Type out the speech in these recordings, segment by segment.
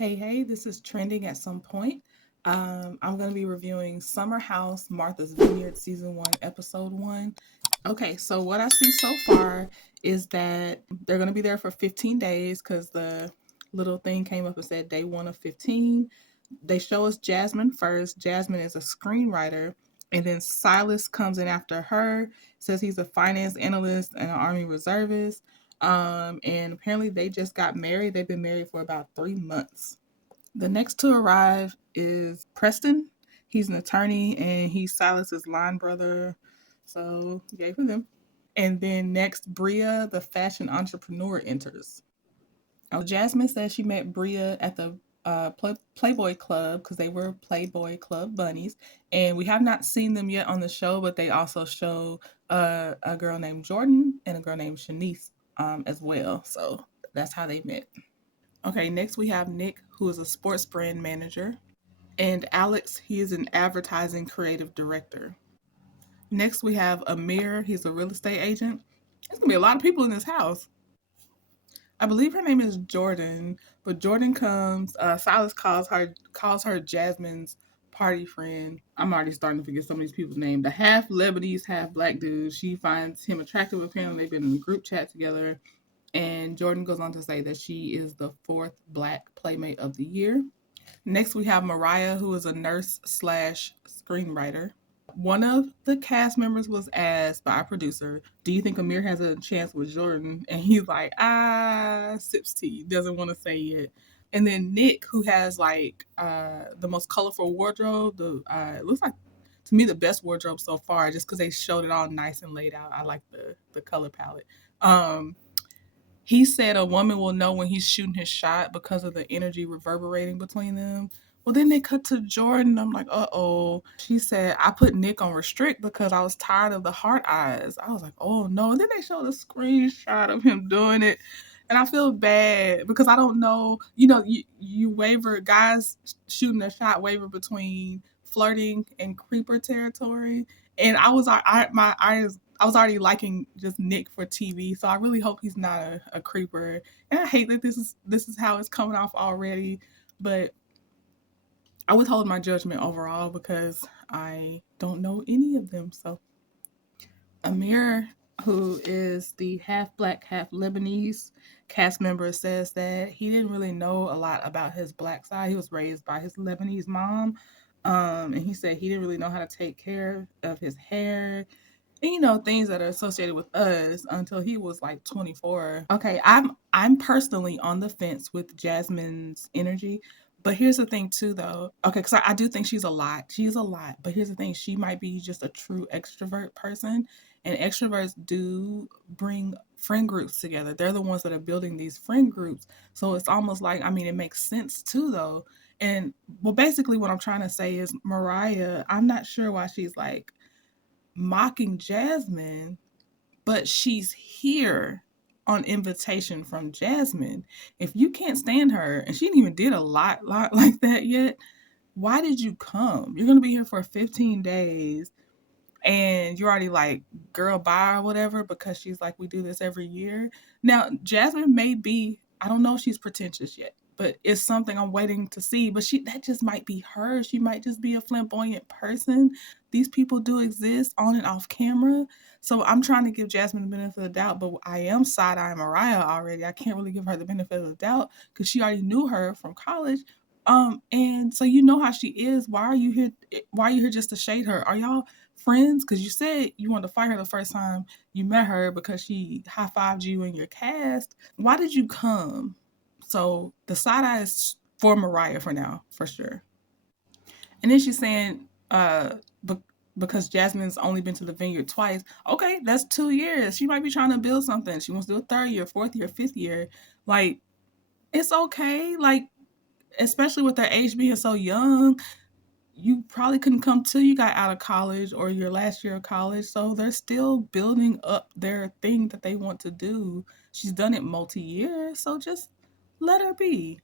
Hey, this is trending at some point. I'm going to be reviewing Summer House, Martha's Vineyard, Season 1, Episode 1. Okay, so what I see so far is that they're going to be there for 15 days because the little thing came up and said day 1 of 15. They show us Jasmine first. Jasmine is a screenwriter, and then Silas comes in after her, says he's a finance analyst and an Army reservist. And apparently they just got married. They've been married for about 3 months. The next to arrive is Preston. He's an attorney and he's Silas's line brother. So yay for them. And then next, Bria, the fashion entrepreneur, enters. Jasmine says she met Bria at the Playboy Club because they were Playboy Club bunnies. And we have not seen them yet on the show, but they also show a girl named Jordan and a girl named Shanice as well. So that's how they met. Okay, next we have Nick, who is a sports brand manager, and Alex, he is an advertising creative director. Next we have Amir, he's a real estate agent. There's gonna be a lot of people in this house. I believe her name is Jordan, but Jordan comes. Silas calls her Jasmine's party friend. I'm already starting to forget some of these people's names. The half Lebanese, half black dude. She finds him attractive. Apparently, they've been in a group chat together. And Jordan goes on to say that she is the fourth Black Playmate of the Year. Next, we have Mariah, who is a nurse slash screenwriter. One of the cast members was asked by our producer, "Do you think Amir has a chance with Jordan?" And he's like, sips tea, doesn't want to say it. And then Nick, who has like the most colorful wardrobe, it looks like to me the best wardrobe so far, just because they showed it all nice and laid out. I like the color palette. Um, he said a woman will know when he's shooting his shot because of the energy reverberating between them. Well, then they cut to Jordan. I'm like, uh-oh. She said, I put Nick on restrict because I was tired of the heart eyes. I was like, oh no. And then they showed a screenshot of him doing it. And I feel bad because I don't know, you waver, guys shooting a shot waver between flirting and creeper territory. And my eyes, I was already liking just Nick for TV, so I really hope he's not a creeper. And I hate that this is how it's coming off already, but I withhold my judgment overall because I don't know any of them. So Amir, who is the half black, half Lebanese cast member, says that he didn't really know a lot about his black side. He was raised by his Lebanese mom. And he said he didn't really know how to take care of his hair and things that are associated with us until he was like 24. Okay, I'm personally on the fence with Jasmine's energy, but here's the thing too though. Okay, because I do think she's a lot, but here's the thing, she might be just a true extrovert person, and extroverts do bring friend groups together. They're the ones that are building these friend groups, so it's almost like, I mean, it makes sense too though. And well, basically what I'm trying to say is Mariah, I'm not sure why she's like mocking Jasmine, but she's here on invitation from Jasmine. If you can't stand her, and she didn't even did a lot like that yet, why did you come? You're gonna be here for 15 days and you're already like, girl, bye or whatever, because she's like, we do this every year. Now, Jasmine may be, I don't know if she's pretentious yet, but it's something I'm waiting to see. But that just might be her. She might just be a flamboyant person. These people do exist on and off camera. So I'm trying to give Jasmine the benefit of the doubt, but I am side-eyeing Mariah already. I can't really give her the benefit of the doubt because she already knew her from college. And so you know how she is. Why are you here? Why are you here just to shade her? Are y'all friends? Because you said you wanted to fight her the first time you met her because she high-fived you in your cast. Why did you come? So the side eye is for Mariah for now, for sure. And then she's saying, because Jasmine's only been to the Vineyard twice. Okay, that's 2 years. She might be trying to build something. She wants to do a third year, fourth year, fifth year. Like, it's okay. Like, especially with their age being so young, you probably couldn't come till you got out of college or your last year of college. So they're still building up their thing that they want to do. She's done it multi-year, so just let her be.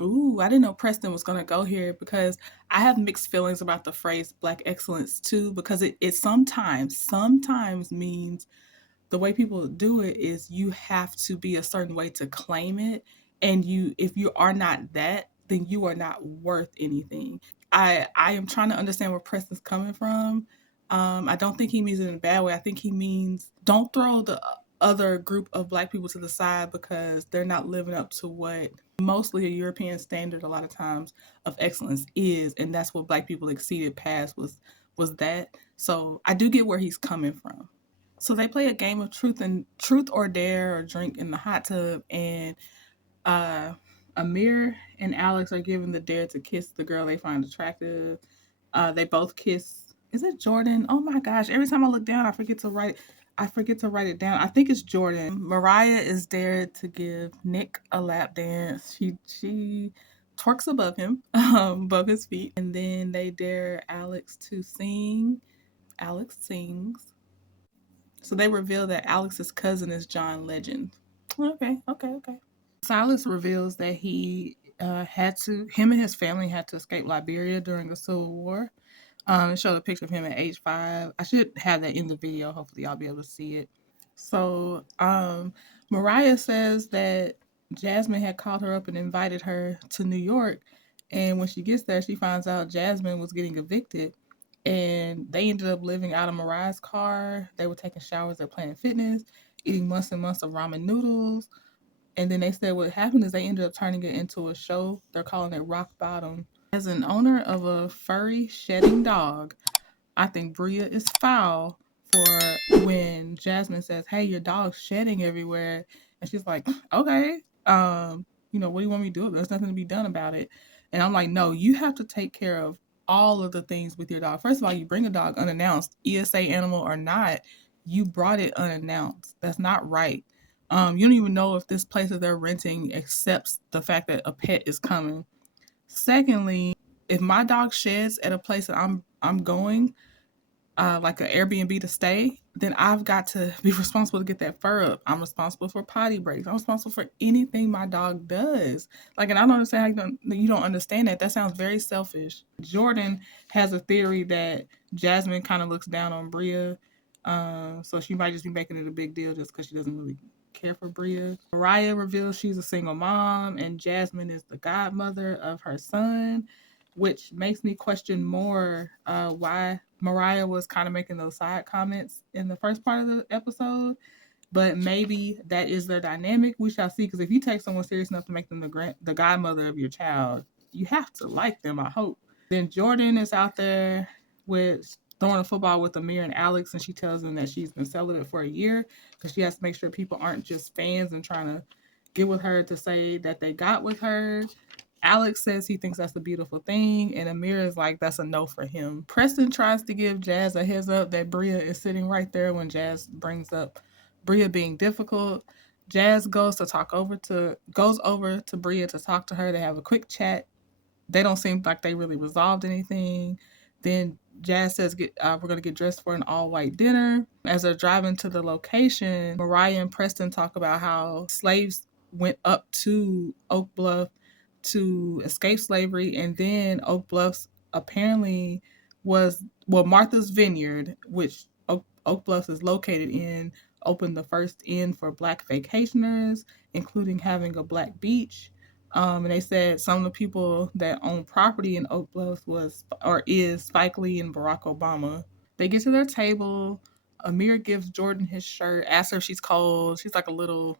Ooh, I didn't know Preston was gonna go here because I have mixed feelings about the phrase black excellence too, because it sometimes means the way people do it is you have to be a certain way to claim it. And if you are not that, then you are not worth anything. I am trying to understand where Preston's coming from. I don't think he means it in a bad way. I think he means don't throw the other group of black people to the side because they're not living up to what mostly a European standard a lot of times of excellence is, and that's what black people exceeded past was that. So I do get where he's coming from. So they play a game of truth or dare or drink in the hot tub, and uh, Amir and Alex are given the dare to kiss the girl they find attractive. They both kiss. Is it Jordan? Oh my gosh! Every time I look down, I forget to write. I forget to write it down. I think it's Jordan. Mariah is dared to give Nick a lap dance. She twerks above him, above his feet, and then they dare Alex to sing. Alex sings. So they reveal that Alex's cousin is John Legend. Okay. Silas reveals that him and his family had to escape Liberia during the Civil War. It showed a picture of him at age 5. I should have that in the video. Hopefully, y'all be able to see it. So, Mariah says that Jasmine had called her up and invited her to New York. And when she gets there, she finds out Jasmine was getting evicted. And they ended up living out of Mariah's car. They were taking showers at Planet Fitness, eating months and months of ramen noodles. And then they said what happened is they ended up turning it into a show. They're calling it Rock Bottom. As an owner of a furry shedding dog, I think Bria is foul for when Jasmine says, "Hey, your dog's shedding everywhere," and she's like, "Okay, what do you want me to do? There's nothing to be done about it." And I'm like, "No, you have to take care of all of the things with your dog. First of all, you bring a dog unannounced, ESA animal or not, you brought it unannounced. That's not right. You don't even know if this place that they're renting accepts the fact that a pet is coming. Secondly, if my dog sheds at a place that I'm going, like an Airbnb to stay, then I've got to be responsible to get that fur up. I'm responsible for potty breaks. I'm responsible for anything my dog does. Like, and I don't understand how you don't understand that. That sounds very selfish. Jordan has a theory that Jasmine kind of looks down on Bria, so she might just be making it a big deal just because she doesn't really care for Bria. Mariah reveals she's a single mom, and Jasmine is the godmother of her son, which makes me question more why Mariah was kind of making those side comments in the first part of the episode. But maybe that is their dynamic. We shall see. Because if you take someone serious enough to make them the godmother of your child, you have to like them, I hope. Then Jordan is out there with throwing a football with Amir and Alex, and she tells them that she's been celibate for a year because she has to make sure people aren't just fans and trying to get with her to say that they got with her. Alex says he thinks that's a beautiful thing, and Amir is like, that's a no for him. Preston tries to give Jazz a heads up that Bria is sitting right there when Jazz brings up Bria being difficult. Jazz goes over to Bria to talk to her. They have a quick chat. They don't seem like they really resolved anything. Then Jazz says, we're going to get dressed for an all-white dinner. As they're driving to the location, Mariah and Preston talk about how slaves went up to Oak Bluff to escape slavery, and then Oak Bluffs apparently Martha's Vineyard, which Oak Bluffs is located in, opened the first inn for Black vacationers, including having a Black beach. And they said some of the people that own property in Oak Bluffs is Spike Lee and Barack Obama. They get to their table. Amir gives Jordan his shirt, asks her if she's cold. She's like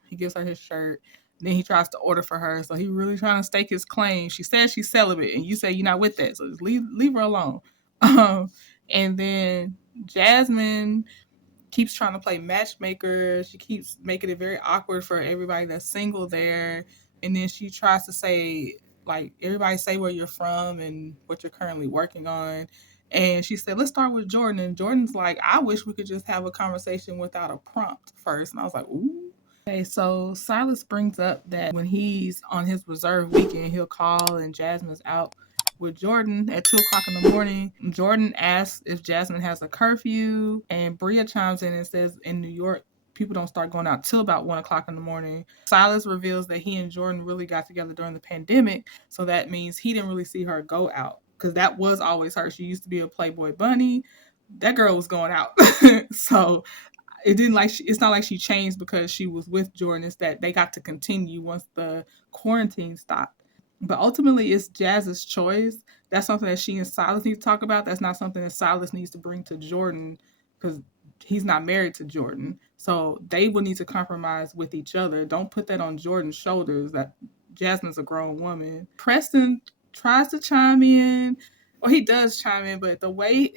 he gives her his shirt. Then he tries to order for her. So he really trying to stake his claim. She says she's celibate, and you say you're not with that. So just leave her alone. And then Jasmine keeps trying to play matchmaker. She keeps making it very awkward for everybody that's single there. And then she tries to say, like, everybody say where you're from and what you're currently working on. And she said, let's start with Jordan. And Jordan's like, I wish we could just have a conversation without a prompt first. And I was like, ooh. Okay, so Silas brings up that when he's on his reserve weekend, he'll call and Jasmine's out with Jordan at 2:00 in the morning. Jordan asks if Jasmine has a curfew, and Bria chimes in and says in New York, people don't start going out till about 1:00 in the morning. Silas reveals that he and Jordan really got together during the pandemic, so that means he didn't really see her go out, because that was always her. She used to be a Playboy bunny. That girl was going out. So it's not like she changed because she was with Jordan. It's that they got to continue once the quarantine stopped. But ultimately, it's Jazz's choice. That's something that she and Silas need to talk about. That's not something that Silas needs to bring to Jordan because he's not married to Jordan. So they will need to compromise with each other. Don't put that on Jordan's shoulders. That Jasmine's a grown woman. Preston tries to chime in, or he does chime in, but the way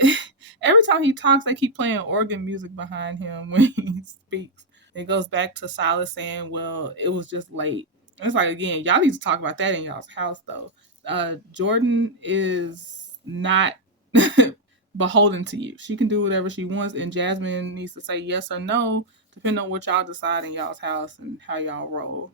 every time he talks, they keep playing organ music behind him when he speaks. It goes back to Silas saying, "Well, it was just late." It's like, again, y'all need to talk about that in y'all's house though. Jordan is not beholden to you. She can do whatever she wants, and Jasmine needs to say yes or no, depending on what y'all decide in y'all's house and how y'all roll.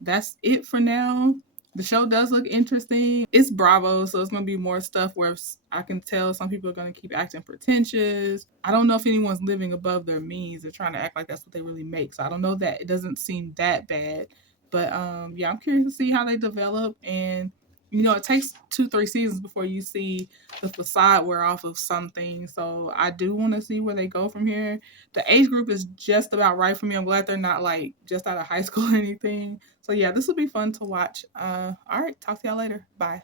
That's it for now. The show does look interesting. It's Bravo, so it's going to be more stuff where I can tell some people are going to keep acting pretentious. I don't know if anyone's living above their means. They're trying to act like that's what they really make. So I don't know that. It doesn't seem that bad. But yeah, I'm curious to see how they develop. And, it takes 2-3 seasons before you see the facade wear off of something. So I do want to see where they go from here. The age group is just about right for me. I'm glad they're not like just out of high school or anything. So yeah, this will be fun to watch. All right, talk to y'all later. Bye.